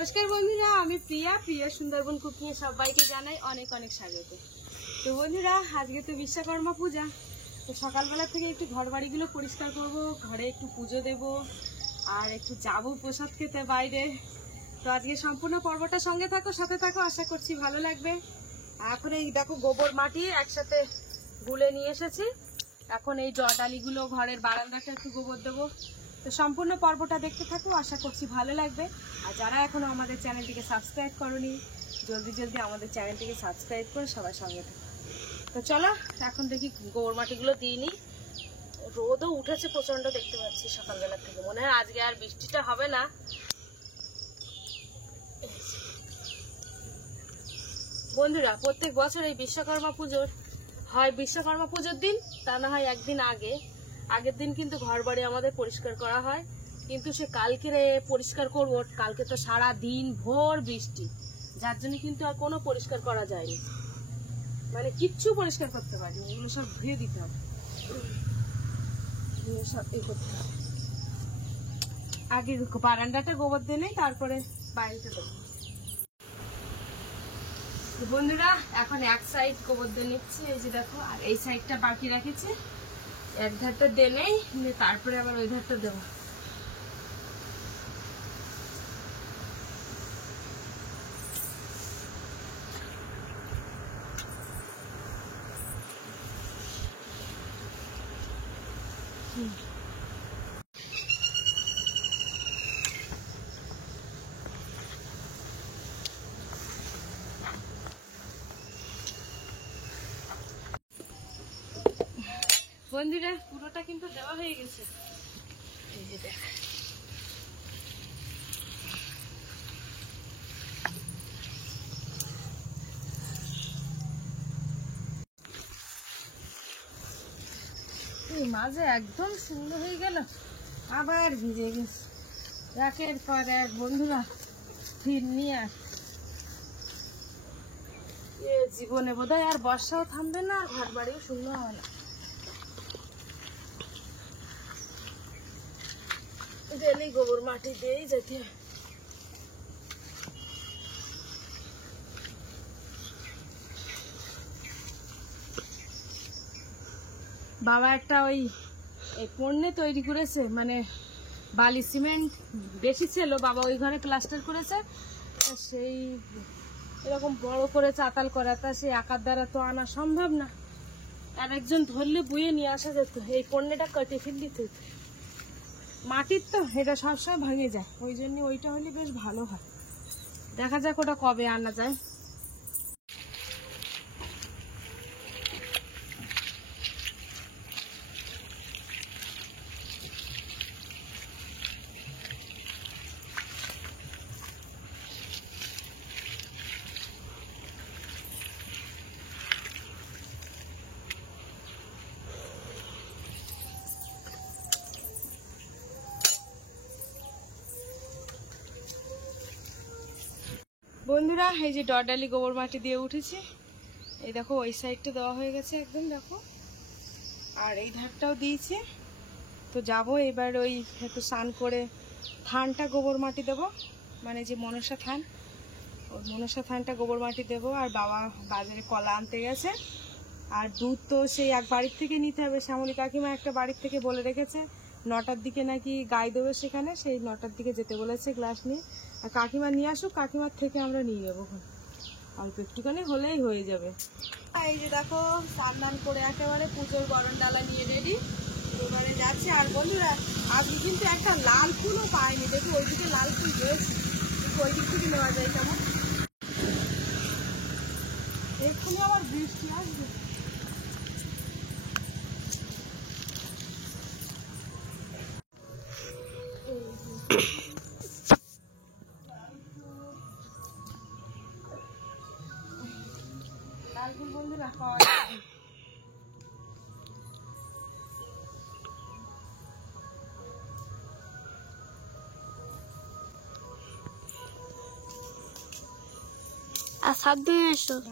নমস্কার বন্ধুরা, আমি প্রিয়া সুন্দরবন কুকিং এ সবাইকে জানাই অনেক অনেক স্বাগত। তো বন্ধুরা, আজকে তো বিশ্বকর্মা পূজা। তো সকালবেলা থেকে একটু ঘর বাড়িগুলো পরিষ্কার করব, ঘরে একটু পুজো দেব, আর একটু যাবো প্রসাদ খেতে বাইরে। তো আজকে সম্পূর্ণ পর্বটা সঙ্গে থাকো, সাথে থাকো, আশা করছি ভালো লাগবে। এখন এই দেখো গোবর মাটি একসাথে গুলে নিয়ে এসেছি। এখন এই ডালিগুলো ঘরের বারান্দাটা একটু গোবর দেবো। তো সম্পূর্ণ পর্বটা দেখতে থাকো, আশা করছি ভালো লাগবে। আর যারা এখনো আমাদের চ্যানেলটিকে সাবস্ক্রাইব করোনি, জলদি আমাদের চ্যানেলটিকে সাবস্ক্রাইব করে সবার সঙ্গে থাকো। তো চলো এখন দেখি গোবর মাটিগুলো দিয়ে নিই। রোদও উঠেছে প্রচন্ড, দেখতে পাচ্ছি সকালবেলা থেকে। মনে হয় আজকে আর বৃষ্টিটা হবে না। বন্ধুরা, প্রত্যেক বছর এই বিশ্বকর্মা পুজোর দিন, তা না হয় একদিন আগের দিন কিন্তু ঘর বাড়ি আমাদের পরিষ্কার করা হয়। কিন্তু সে কালকে পরিষ্কার করবো, কালকে তো সারা দিন ভোর বৃষ্টি, যার জন্য কিন্তু আর কোনো পরিষ্কার করা যায়নি, মানে কিচ্ছু পরিষ্কার করতে পারিনি। এগুলো সব ধুয়ে দিতে হবে, সব করতে হবে। আগে বারান্দাটা গোবর দিয়ে নেই, তারপরে বাইরেটা দেবো। বন্ধুরা, এখন এক সাইড গোবর দিয়ে নিচ্ছি, এই যে দেখো। আর এই সাইডটা বাকি রেখেছি, এক ধারটা দিয়ে নেই, তারপরে আবার ওই ধারটা দেবো। বন্ধুরা, পুরোটা কিন্তু দেওয়া হয়ে গেছে, এই যে দেখ। মাঝে একদম সুন্দর হয়ে গেল, আবার ভিজে গেছে। একের পর এক বন্ধুরা ফির নিয়ে আস। জীবনে বোধহয় আর বর্ষাও থামবে না, ঘর বাড়িও সুন্দর হবে না। ডেলি গোবর মাটি দিয়েই যেতে। বাবা একটা ওই পণ্যে তৈরি করেছে, মানে বালি সিমেন্ট বেশি ছিল, বাবা ওই ঘরে প্লাস্টার করেছে। সেই এরকম বড় করে চাতাল করা, তা সেই আকার দ্বারা তো আনা সম্ভব না। আর একজন ধরলে বইয়ে নিয়ে আসা যেত, এই পণ্যটা কেটে ফেললি তো। মাটির তো এটা সবসময় ভেঙে যায়, ওই জন্য ওইটা হলে বেশ ভালো হয়। দেখা যাক ওটা কবে আনা যায়। বন্ধুরা, এই যে ডালি গোবর মাটি দিয়ে উঠেছে, এই দেখো ওই সাইডটা দেওয়া হয়ে গেছে একদম, দেখো। আর এই ধারটাও দিয়েছে। তো যাবো এবার ওই একটু স্নান করে থানটা গোবর মাটি দেবো, মানে যে মনসা থান, ওই মনসা থানটা গোবর মাটি দেবো। আর বাবা বাজারে কলা আনতে গেছে, আর দুধ তো সেই এক বাড়ির থেকে নিতে হবে। শ্যামলী কাকিমা একটা বাড়ির থেকে বলে রেখেছে 9টার দিকে নাকি গায়ে দেবে, সেখানে সেই 9টার দিকে যেতে বলেছে গ্লাস নিয়ে। আর কাকিমা নিয়ে আসুক, কাকিমার থেকে আমরা নিয়ে যাবো, অল্প একটুখানি হলেই হয়ে যাবে। এই যে দেখো, স্নান করে একেবারে পুজোর গরম ডালা নিয়ে রেডি, এবারে যাচ্ছে। আর বন্ধুরা, আজকে কিন্তু একটা লাল ফুলও পাইনি, দেখি ওইদিকে লাল ফুল রয়েছে, ওই দিক থেকে নেওয়া যায় কেমন। এক্ষুনি আবার বৃষ্টি আসবে। লাল ফুল বন্ধুরা পাওয়া যায়।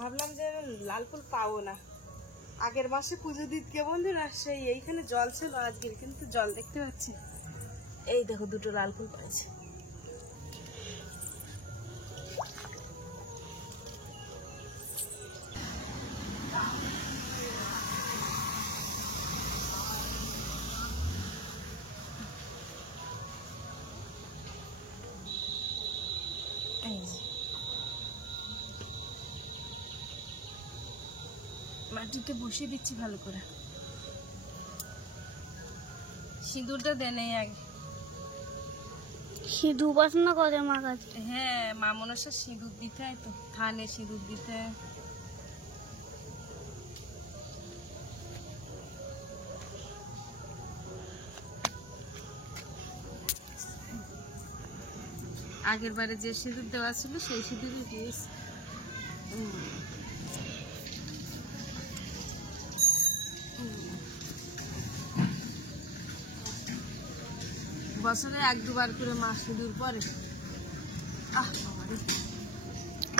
ভাবলাম যে লাল ফুল পাবো না, আগের মাসে পুজো দিতে বন্ধুরা সেই এইখানে জল ছিল, আজকে কিন্তু জল দেখতে পাচ্ছি। এই দেখো দুটো লাল ফুল পাইছে। মাটিতে বসিয়ে দিচ্ছি ভালো করে। সিঁদুরটা দেনে আগে। সিঁদুর বাসনা করে মা কাছে। হ্যাঁ, মা মনসা সিঁদুর দিতে হয় তো, থানে সিঁদুর দিতে হয়। আগের বারে যে সিঁদুর দেওয়া ছিল সেই সিঁদুরই দিয়েছি। বছরে 1-2 বার করে মা সিঁদুর পরে।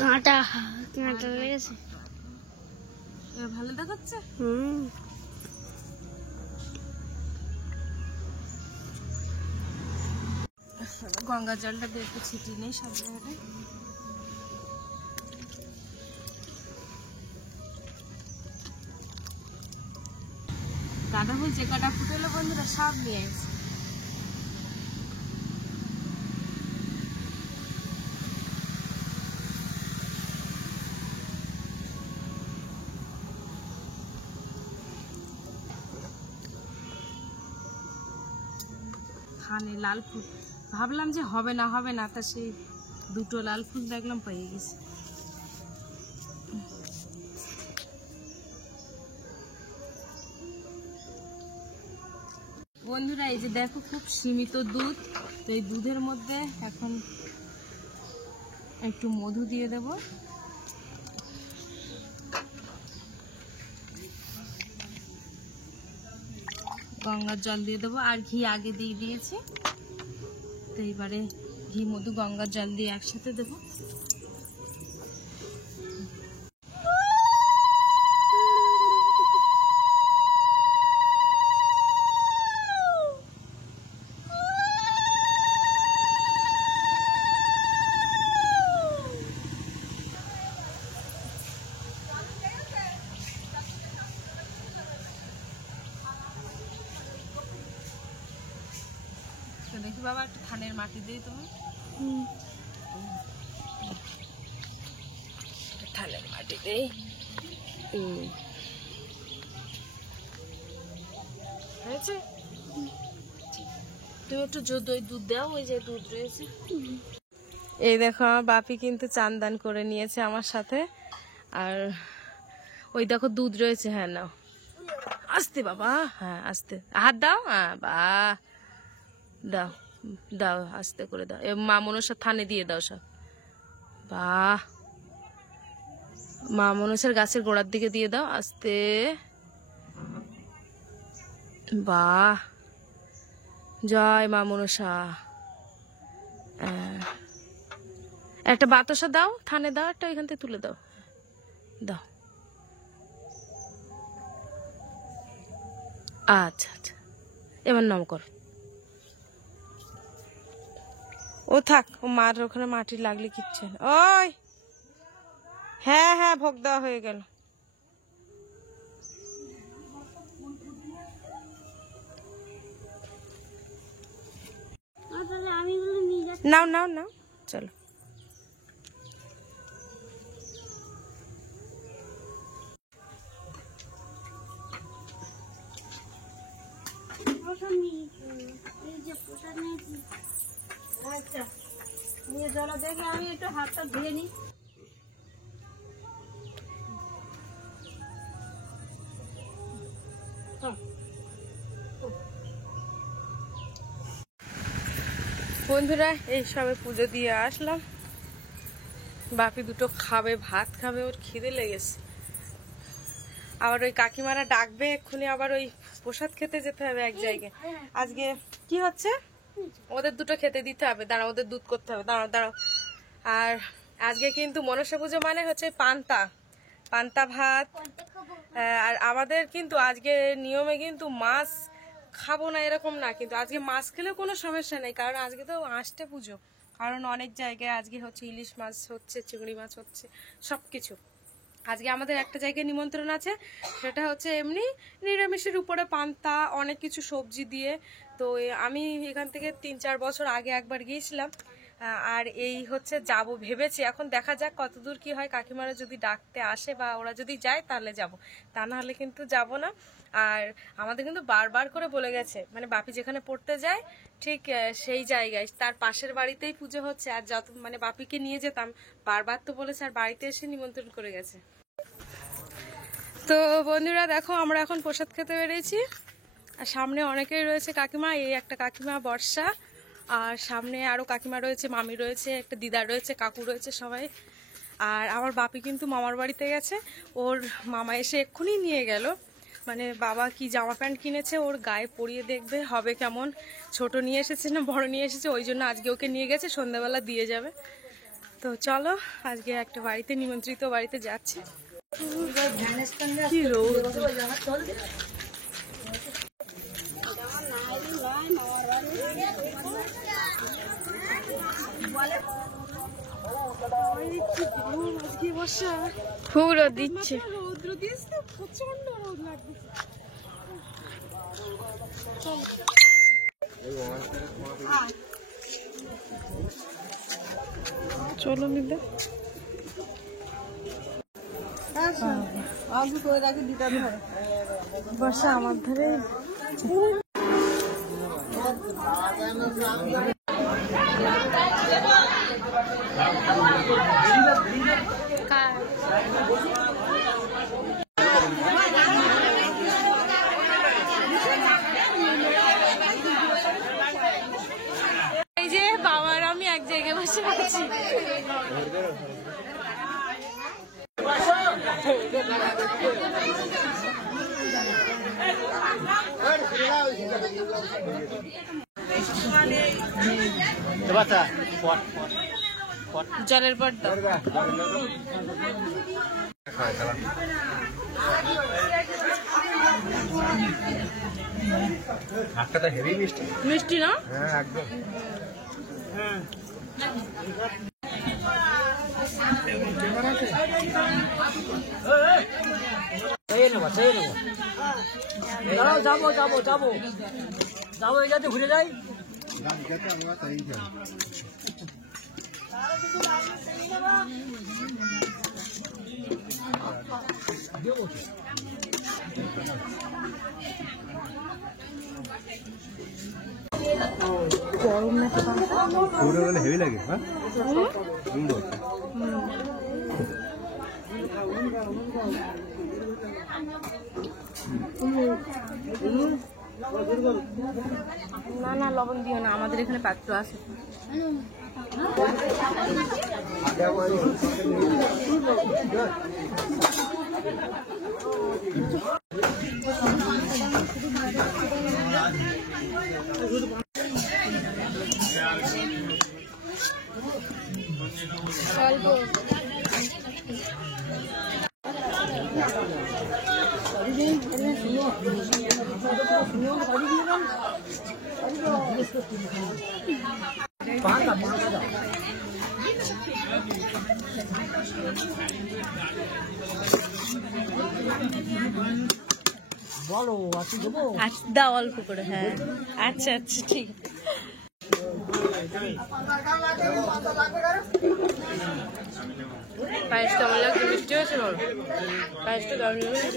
কাঁটা কাঁটা লেগেছে। ভালো দেখাচ্ছে। গঙ্গা জলটা দিয়ে একটু ছিটিয়ে নেই সব জায়গায়। গাঁদা ফুল যে কটা ফুটেলো বন্ধুরা সব নিয়ে এসে। থানে লাল ফুল, ভাবলাম যে হবে না, তা সেই 2টো লাল ফুল দেখলাম পেয়ে গেছে। বন্ধুরা এই যে দেখো খুব সীমিত দুধ, তো এই দুধের মধ্যে এখন একটু মধু দিয়ে দেব। গঙ্গার জল দিয়ে দেবো, আর ঘি আগে দিয়ে দিয়েছি, তো এবারে ঘি মধু গঙ্গার জল দিয়ে একসাথে দেবো। দেখি বাবা একটু ধানের মাটি দিই তুমি। ধানের মাটি দিই। হয়েছে? তুমি একটু দুধ দাও, ওই যে দুধ রয়েছে। এই দেখো আমার বাপি কিন্তু চান দান করে নিয়েছে আমার সাথে, আর ওই দেখো দুধ রয়েছে। হ্যাঁ নাও, আস্তে বাবা, হ্যাঁ আস্তে, হাত দাও। হ্যাঁ বাহ, দাও দাও আস্তে করে দাও। মা মনসার থানে দিয়ে দাও সব। বাহ, মা মনসার গাছের গোড়ার দিকে দিয়ে দাও আস্তে। বাহ, জয় মা মনসা। একটা বাতাসা দাও, থানে দাও একটা, এখান থেকে তুলে দাও, দাও। আচ্ছা আচ্ছা, এবার নাম কর। ও থাক, ও মার ওখানে মাটি লাগলে কিচ্ছু না। ওই হ্যাঁ হ্যাঁ, ভোগ দেওয়া হয়ে গেল। নাও নাও নাও, চলো। আচ্ছা, নিয়ে চলো, দেখে আমি একটু হাতটা ধুয়ে নিই। বন্ধুরা এই সবে পুজো দিয়ে আসলাম, বাপি দুটো খাবে, ভাত খাবে, ওর খিদে লেগেছে। আবার ওই কাকিমারা ডাকবে এক্ষুনি, আবার ওই প্রসাদ খেতে যেতে হবে এক জায়গায়। আজকে কি হচ্ছে, ওদের দুটো খেতে দিতে হবে, দাঁড়াও, ওদের দুধ করতে হবে, দাঁড়াও দাঁড়াও। আর আজকে কিন্তু মনসা পুজো মানে হচ্ছে পান্তা ভাত। আর আমাদের কিন্তু আজকে নিয়মে কিন্তু মাছ খাবো না এরকম না, কিন্তু আজকে মাছ খেলেও কোনো সমস্যা নেই, কারণ আজকে তো আষ্টে পুজো। কারণ অনেক জায়গায় আজকে হচ্ছে ইলিশ মাছ হচ্ছে, চিংড়ি মাছ হচ্ছে, সবকিছু। আজকে আমাদের একটা জায়গায় নিমন্ত্রণ আছে, সেটা হচ্ছে এমনি নিরামিষের উপরে পান্তা, অনেক কিছু সবজি দিয়ে। তো আমি এখান থেকে 3-4 বছর আগে একবার গিয়েছিলাম, আর এই হচ্ছে যাব ভেবেছি, এখন দেখা যাক কতদূর কি হয়। কাকিমারা যদি ডাকতে আসে বা ওরা যদি যায় তাহলে যাব, তা না হলে কিন্তু যাব না। আর আমাদের কিন্তু বারবার করে বলে গেছে, মানে বাপি যেখানে পড়তে যায় ঠিক সেই জায়গায় তার পাশের বাড়িতেই পুজো হচ্ছে। আর যত মানে বাপিকে নিয়ে যেতাম বারবার তো বলেছে, আর বাড়িতে এসে নিমন্ত্রণ করে গেছে। তো বন্ধুরা দেখো, আমরা এখন প্রসাদ খেতে বেরিয়েছি। আর সামনে অনেকেই রয়েছে কাকিমা, এই একটা কাকিমা বর্ষা, আর সামনে আরও কাকিমা রয়েছে, মামি রয়েছে, একটা দিদা রয়েছে, কাকু রয়েছে সবাই। আর আমার বাপি কিন্তু মামার বাড়িতে গেছে, ওর মামা এসে এক্ষুনি নিয়ে গেল। মানে বাবা কি জামা প্যান্ট কিনেছে, ওর গায়ে পরিয়ে দেখবে হবে কেমন, ছোট নিয়ে এসেছে না বড় নিয়ে এসেছে, ওই জন্য আজকে ওকে নিয়ে গেছে, সন্ধ্যাবেলা দিয়ে যাবে। তো চলো আজকে একটা বাড়িতে, নিমন্ত্রিত বাড়িতে যাচ্ছি। কি রোদ। খুব রোদ দিচ্ছে। রৌদ্র দিয়েছে, প্রচন্ড রোদ লাগছে। চলো মিলে বর্ষা আমার ধারে। এই যে বাবার আমি এক জায়গায় বসে আছি। জলের পর হেভি মিষ্টি, মিষ্টি না? হ্যাঁ একদম। যাবো যাবো যাবো যাবো, এই যাতে ঘুরে যাই। গরম না পুরো গেলে হেভি লাগে। হ্যাঁ সুন্দর। না না লবণ দিও না, আমাদের এখানে পাত্র আছে। বলো আসি দেবো। আচ্ছা দাও অল্প করে। হ্যাঁ আচ্ছা আচ্ছা ঠিক। পায়েসটা আমার লাগছে, মিষ্টি হয়েছে বলো, পায়েসটা দারুণ হয়েছে।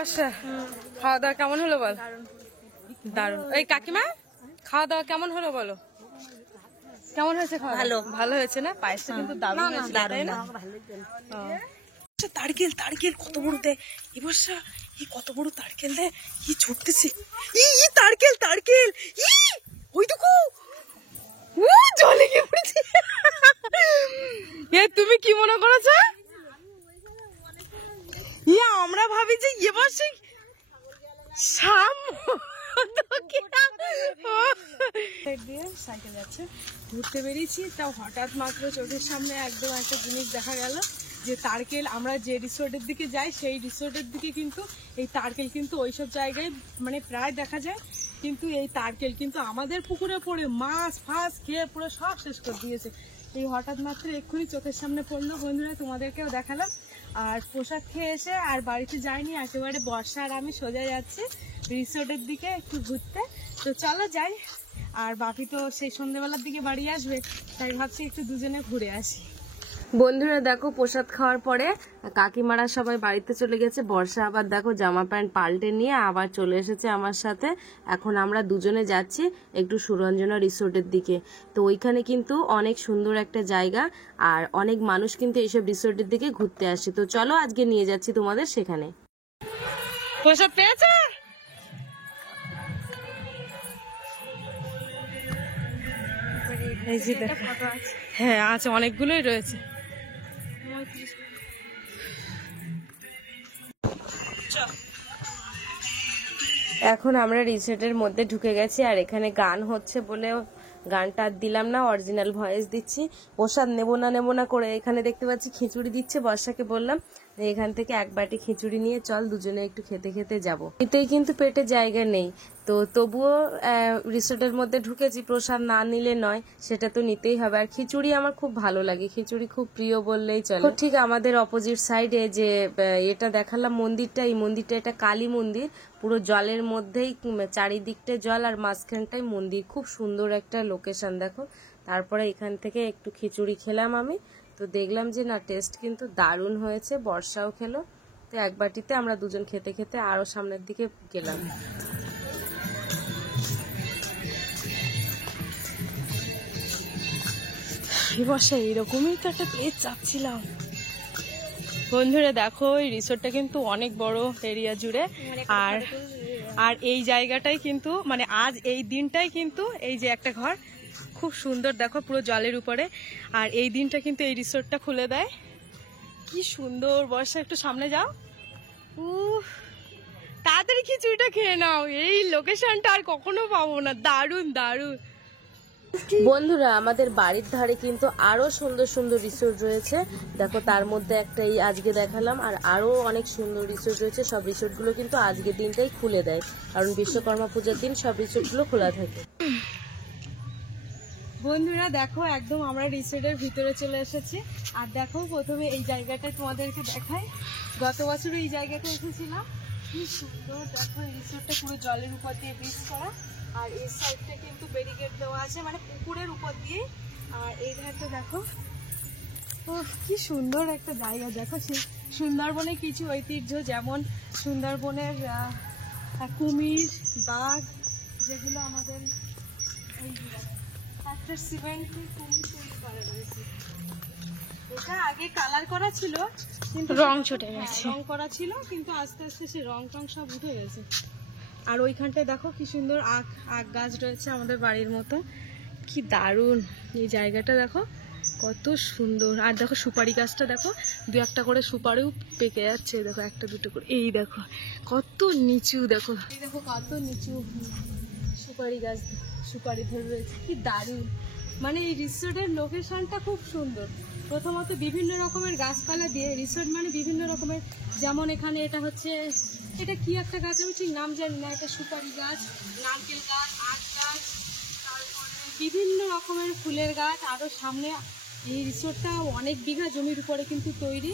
আচ্ছা খাওয়া দাওয়া কেমন হলো বল? দারুণ। এই কাকিমা খাওয়া দাওয়া কেমন হলো বলো? কেমন হয়েছে খাওয়া? ভালো। ভালো হয়েছে না? পায়েসটা কিন্তু দারুণ হয়েছে, তাই না? তারকেল তারকেল কত বড় দেয় এ বর্ষা, কত বড় তারকেল দেয়, ছুটতেছে। তারকেল তারকেল, ওই দেখো জলে গিয়ে পড়েছে। তুমি কি মনে করেছ? আমরা ভাবি যে এ বর্ষে সাইকেল যাচ্ছে, ঘুরতে বেরিয়েছি, তাও হঠাৎ মাত্র চোখের সামনে একদম একটা জিনিস দেখা গেল যে তারকেল, আমরা যে রিসোর্টের দিকে যাই সেই রিসোর্টের দিকে কিন্তু এই তারকেল কিন্তু ওইসব জায়গায় মানে প্রায় দেখা যায়, কিন্তু এই তারকেল কিন্তু আমাদের পুকুরে পড়ে মাছ ফাছ খেয়ে পুরো সব শেষ করে দিয়েছে। এই হঠাৎ মাত্র এক্ষুনি চোখের সামনে পড়লো বন্ধুরা, তোমাদেরকেও দেখালাম। আর প্রসাদ খেয়ে এসে আর বাড়িতে যাইনি, একেবারে বর্ষা আর আমি সোজা যাচ্ছি রিসোর্টের দিকে একটু ঘুরতে। তো চলো যাই। আর বাপি তো সেই সন্ধ্যেবেলার দিকে বাড়ি আসবে, তাই ভাবছি একটু দুজনে ঘুরে আসি। বন্ধুরা দেখো, প্রসাদ খাওয়ার পরে কাকিমারা সবাই বাড়িতে চলে গেছে। বর্ষা আবার দেখো জামা প্যান্ট পাল্টে নিয়ে আবার চলে এসেছে আমার সাথে। এখন আমরা দুজনে যাচ্ছি একটু সুরঞ্জনা রিসোর্টের দিকে। তো ওইখানে কিন্তু অনেক সুন্দর একটা জায়গা, আর অনেক মানুষ কিন্তু এইসব রিসোর্টের দিকে ঘুরতে আসে। তো চলো আজকে নিয়ে যাচ্ছি তোমাদের সেখানে। প্রসাদ পেয়েছো? হ্যাঁ আছে, অনেকগুলোই রয়েছে। এখন আমরা রিসোর্টের মধ্যে ঢুকে গেছি, আর এখানে গান হচ্ছে বলে গানটা দিলাম না, অরিজিনাল ভয়েস দিচ্ছি। প্রসাদ নেবো না করে এখানে দেখতে পাচ্ছি খিচুড়ি দিচ্ছে। বর্ষাকে বললাম যে এখান থেকে এক বাটি খিচুড়ি নিয়ে চল, দুজনে একটু খেতে খেতে যাবো। এতেই কিন্তু পেটে জায়গা নেই, তো তবুও রিসোর্টের মধ্যে ঢুকেছি, প্রসাদ না নিলে নয়, সেটা তো নিতেই হবে। আর খিচুড়ি আমার খুব ভালো লাগে, খিচুড়ি খুব প্রিয় বললেই চলে। ঠিক আমাদের অপোজিট সাইডে যে এটা দেখালাম মন্দিরটা, এই মন্দিরটা এটা কালী মন্দির, পুরো জলের মধ্যেই, চারিদিকটা জল আর মাঝখানটাই মন্দির। খুব সুন্দর একটা লোকেশন দেখো। তারপরে এখান থেকে একটু খিচুড়ি খেলাম আমি, তো দেখলাম যে না, টেস্ট কিন্তু দারুণ হয়েছে। বর্ষাও খেলো, তো এক বাটিতে আমরা দুজন খেতে খেতে আরো সামনের দিকে গেলাম। বর্ষা এইরকমই তো একটা প্লেস চাচ্ছিলাম। বন্ধুরা দেখো, এই রিসোর্টটা কিন্তু অনেক বড় এরিয়া জুড়ে, আর এই জায়গাটাই কিন্তু মানে আজ এই দিনটাই কিন্তু এই যে একটা ঘর খুব সুন্দর দেখো, পুরো জলের উপরে। আর এই দিনটা কিন্তু এই রিসোর্টটা খুলে দেয়। কি সুন্দর। বর্ষা একটু সামনে যাও। তাড়াতাড়ি খিচুড়িটা খেয়ে নাও, এই লোকেশনটা আর কখনো পাবো না। দারুণ দারুণ। বন্ধুরা, আমাদের বাড়ির ধারে কিন্তু আরো সুন্দর সুন্দর রিসোর্ট রয়েছে। দেখো, তার মধ্যে একটা এই আজকে দেখালাম, আর আরো অনেক সুন্দর রিসোর্ট রয়েছে। সব রিসোর্টগুলো কিন্তু আজকের দিনটাই খুলে দেয়, কারণ বিশ্বকর্মা পূজার দিন সব রিসোর্টগুলো খোলা থাকে। বন্ধুরা দেখো, একদম আমরা রিসোর্টের ভিতরে চলে এসেছি। আর দেখো, প্রথমে এই জায়গাটা তোমাদেরকে দেখাই। গত বছর এই জায়গাটা এসেছিলাম, কি সুন্দর দেখো। এই রিসোর্টটা পুরো জলের উপর দিয়ে ব্রিজ করা, আর এই সাইডটা কিন্তু ব্যারিকেড দেওয়া আছে, মানে পুকুরের উপর দিয়ে। আর এই ধারটা দেখো, ও কি সুন্দর একটা জায়গা। দেখো, সুন্দরবনে কিছু ঐতিহ্য, যেমন সুন্দরবনের কুমির, বাঘ, যেগুলো আমাদের এই একটা সিমেন্টের কুমির তৈরি করা রয়েছে। এটা আগে কালার করা ছিল, কিন্তু রং ছুটে গেছে। রং করা ছিল, কিন্তু আস্তে আস্তে সে রং টং সব উঠে গেছে। আর ওইখানটায় দেখো কি সুন্দর আখ গাছ রয়েছে, আমাদের বাড়ির মতো। কি দারুণ এই জায়গাটা দেখো, কত সুন্দর। আর দেখো সুপারি গাছটা দেখো, দু একটা করে সুপারিও পেকে যাচ্ছে। দেখো একটা দুটো করে, এই দেখো কত নিচু। দেখো এই দেখো কত নিচু সুপারি গাছ, সুপারি ধরে রয়েছে। কি দারুণ। মানে এই রিসোর্টের লোকেশনটা খুব সুন্দর। প্রথমত বিভিন্ন রকমের গাছপালা দিয়ে রিসোর্ট, মানে বিভিন্ন রকমের, যেমন এখানে এটা হচ্ছে, এটা কি একটা গাছ আমি ঠিক নাম জানি না, এটা সুপারি গাছ, নারকেল গাছ, আখ গাছ, তারপরে বিভিন্ন রকমের ফুলের গাছ। আরও সামনে এই রিসোর্টটা অনেক বিঘা জমির উপরে কিন্তু তৈরি।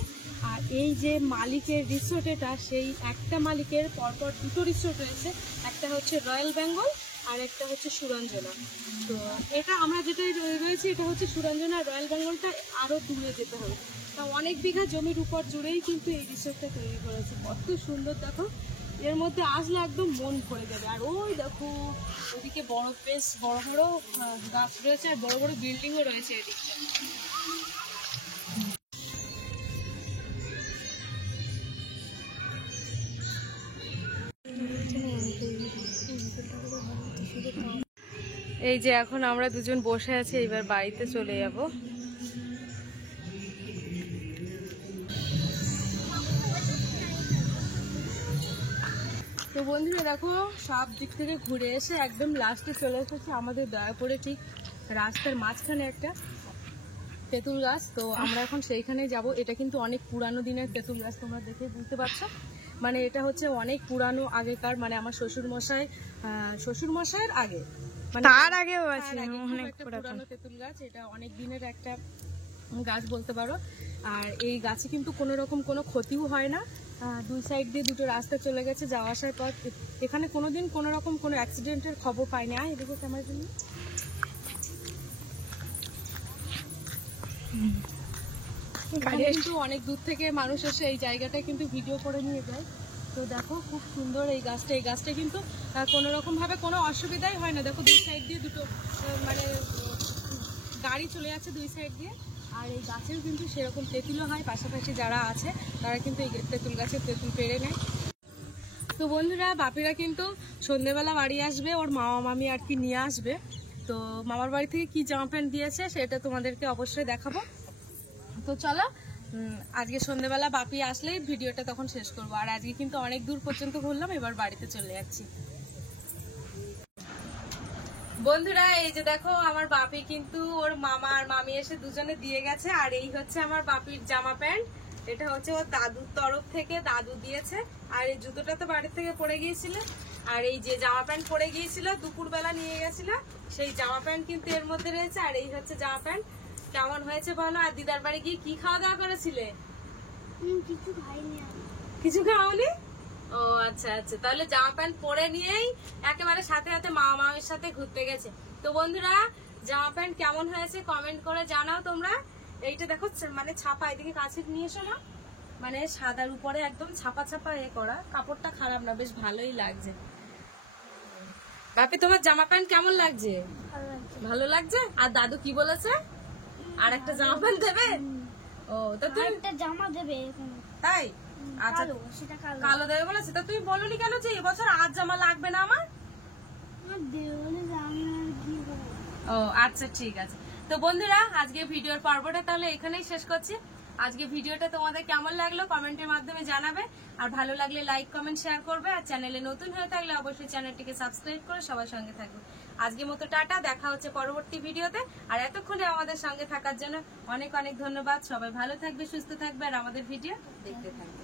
আর এই যে মালিকের রিসোর্ট, এটা সেই একটা মালিকের পরপর দুটো রিসোর্ট রয়েছে, একটা হচ্ছে রয়্যাল বেঙ্গল আর একটা হচ্ছে সুরঞ্জনা। তো এটা আমরা যেটা রয়েছে এটা হচ্ছে সুরঞ্জনা, আর রয়্যাল বেঙ্গলটা আরও দূরে যেতে হবে। তা অনেক বিঘা জমির উপর জুড়েই কিন্তু এই রিসোর্টটা তৈরি করেছে। কত সুন্দর দেখো, এর মধ্যে আসলে একদম মন ভরে যাবে। আর ওই দেখো ওদিকে বেশ বড় বড় গাছ রয়েছে, আর বড় বড় বিল্ডিংও রয়েছে এদিকটা। এই যে এখন আমরা দুজন বসে আছি, এবার বাড়িতে চলে যাব। তো বন্ধুরা দেখো, সব দিক থেকে ঘুরে এসে একদম লাস্টে চলে এসেছি আমাদের দয়াপুরে, ঠিক রাস্তার মাঝখানে একটা তেঁতুল গাছ। তো আমরা এখন সেইখানে যাব। এটা কিন্তু অনেক পুরানো দিনের তেঁতুল গাছ, তোমরা দেখে বুঝতে পারছো। মানে এটা হচ্ছে অনেক পুরানো আগেকার, মানে আমার শ্বশুরমশাইয়ের আগে, মানে তার আগেও আছে অনেক পুরানো তেঁতুল গাছ। এটা অনেক দিনের একটা গাছ বলতে পারো। আর এই গাছে কিন্তু কোনো রকম কোনো ক্ষতিও হয় না। দুই সাইড দিয়ে দুটো রাস্তা চলে গেছে যাওয়া আসার পর। এখানে কোনোদিন কোনো রকম কোনো অ্যাক্সিডেন্টের খবর পাইনি। এদিকে ক্যামেরার জন্য কিন্তু অনেক দূর থেকে মানুষ এসে এই জায়গাটা কিন্তু ভিডিও করে নিয়ে যায়। তো দেখো খুব সুন্দর এই গাছটা কিন্তু কোনো রকম ভাবে কোনো অসুবিধাই হয় না। দেখো দুই সাইড দিয়ে দুটো মানে গাড়ি চলে যাচ্ছে দুই সাইড দিয়ে। আর এই গাছেও কিন্তু সেরকম তেঁতুলও হয়, পাশাপাশি যারা আছে তারা কিন্তু এই তেঁতুল গাছের তেঁতুল পেড়ে নেয়। তো বন্ধুরা, বাপিরা কিন্তু সন্ধ্যেবেলা বাড়ি আসবে, ওর মামা মামি আর কি নিয়ে আসবে। তো মামার বাড়ি থেকে কি জামা প্যান্ট দিয়েছে সেটা তোমাদেরকে অবশ্যই দেখাবো। তো চলো, আজকে সন্ধ্যেবেলা বাপি আসলেই ভিডিওটা তখন শেষ করবো। আর আজকে কিন্তু অনেক দূর পর্যন্ত ঘুরলাম, এবার বাড়িতে চলে যাচ্ছি। বন্ধুরা, এই যে দেখো আমার বাপি কিন্তু ওর মামা আর মামি এসে দুজনে দিয়ে গেছে। আর এই হচ্ছে আমার বাপির জামা প্যান্ট, এটা হচ্ছে ওর দাদুর তরফ থেকে, দাদু দিয়েছে। আর এই জুতোটা তো বাড়ির থেকে পড়ে গিয়েছিল। আর এই যে জামা প্যান্ট পরে গিয়েছিল দুপুরবেলা নিয়ে গেছিল, সেই জামা প্যান্ট কিন্তু এর মধ্যে রয়েছে। আর এই হচ্ছে জামা প্যান্ট। কেমন হয়েছে বলো? আর দিদার বাড়ি গিয়ে কি খাওয়া দাওয়া করেছিলে? কিছু খাইনি আমি। কিছু খাওনি? ও আচ্ছা আচ্ছা, তাহলে জামা প্যান্ট পরে নিয়েই একেবারে সাথে সাথে মামা মামির সাথে ঘুরতে গেছে। তো বন্ধুরা, জামা প্যান্ট কেমন হয়েছে কমেন্ট করে জানাও তোমরা। এইটা দেখো মানে ছাপা, এদিকে কাছে নিয়ে এসো না, মানে সাদার উপরে একদম ছাপা ছাপা করা। কাপড়টা খারাপ না, বেশ ভালোই লাগছে। বাপি, তোমার জামা প্যান্ট কেমন লাগছে? ভালো লাগছে। আর দাদু কি বলেছে? আর একটা জামা প্যান্ট দেবে? ও তো তুই একটা জামা দেবে তাই? আচ্ছা, কালো, সেটা কালো। কালো দেবে বলেছে। তা তুই বললি কেন যে এবছর আর জামা লাগবে না আমার? দেবে বলে আমি আর কি করবো। ও আচ্ছা, ঠিক আছে। তো বন্ধুরা, আজকে ভিডিওর পর্বটা তাহলে এখানেই শেষ করছি। আজকে ভিডিওটা তোমাদের কেমন লাগলো কমেন্টের মাধ্যমে জানাবে। আর ভালো লাগলে লাইক কমেন্ট শেয়ার করবে। আর চ্যানেলে নতুন হয়ে থাকলে অবশ্যই চ্যানেলটিকে সাবস্ক্রাইব করে সবার সঙ্গে থাকবে। আজকের মতো টাটা, দেখা হচ্ছে পরবর্তী ভিডিওতে। আর এতক্ষণে আমাদের সঙ্গে থাকার জন্য অনেক অনেক ধন্যবাদ। সবাই ভালো থাকবে, সুস্থ থাকবে, আর আমাদের ভিডিও দেখতে থাকবে।